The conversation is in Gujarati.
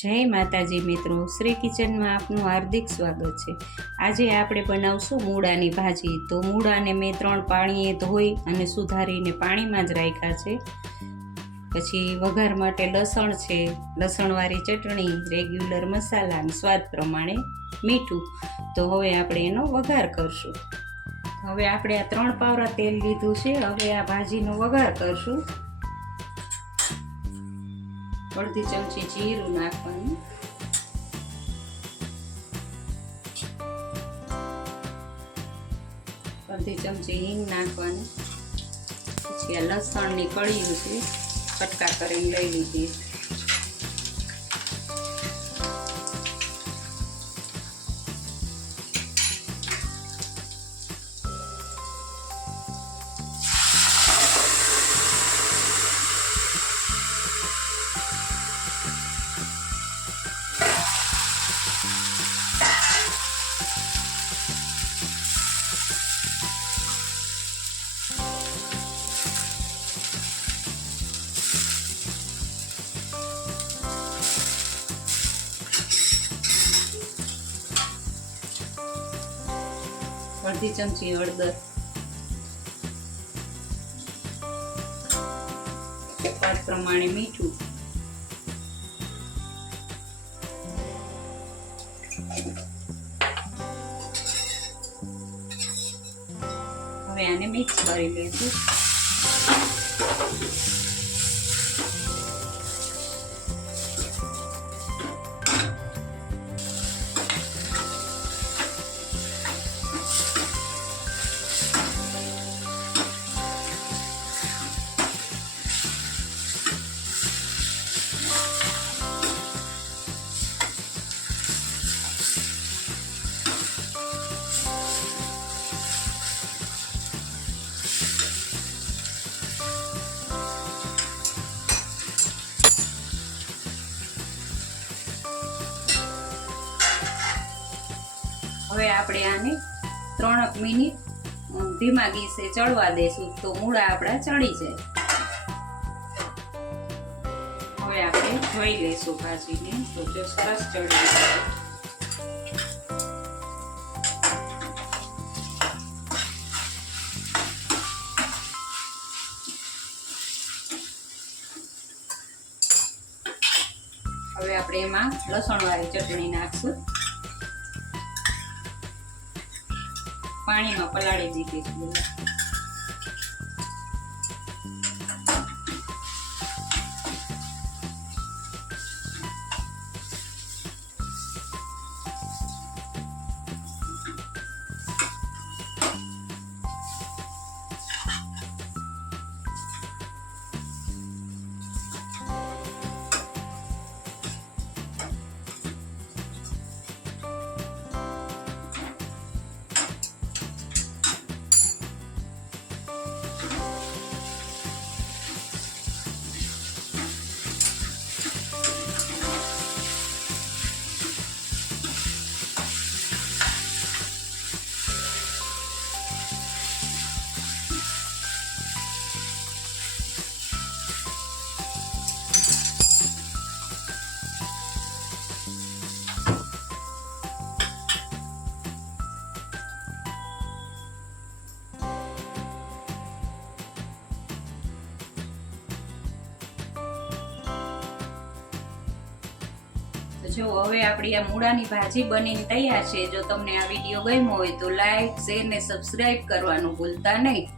જય માતાજી મિત્રો, શ્રી કિચનમાં આપનું હાર્દિક સ્વાગત છે। આજે આપણે બનાવશું મૂળાની ભાજી। તો મૂળાને મેં 3 પાણીએ ધોઈ અને સુધારીને પાણીમાં જ રાખ્યા છે। પછી વઘાર માટે લસણ છે, લસણવાળી ચટણી, રેગ્યુલર મસાલા અને સ્વાદ પ્રમાણે મીઠું। તો હવે આપણે એનો વઘાર કરશું। હવે આપણે આ 3 પાવરા તેલ લીધું છે। હવે આ ભાજીનો વઘાર કરશું। અડધી ચમચી જીરું નાખવાનું, અડધી ચમચી હિંગ નાખવાની। પછી આ લસણની કળીઓ છે કટકા કરીને લઈ લીધી। અડધી ચમચી હળદર, સ્વાદ પ્રમાણે મીઠું, હવે આને મિક્સ કરી લઈશું। હવે આપણે આને 3 મિનિટ ધીમા ગેસે ચડવા દેશું તો મૂળા આપણા ચડી જાય। હવે આપણે જોઈ લઈશું ભાજીને તો જો સરસ ચડી જાય। હવે આપણે એમાં લસણવાળી ચટણી નાખશું। પાણીમાં પલાળી દીધી છે। જો હવે આપણી આ મૂળાની ભાજી બનીને તૈયાર છે। જો તમને આ વિડીયો ગમ્યો હોય તો લાઈક, શેર ને સબસ્ક્રાઇબ કરવાનું ભૂલતા નહીં।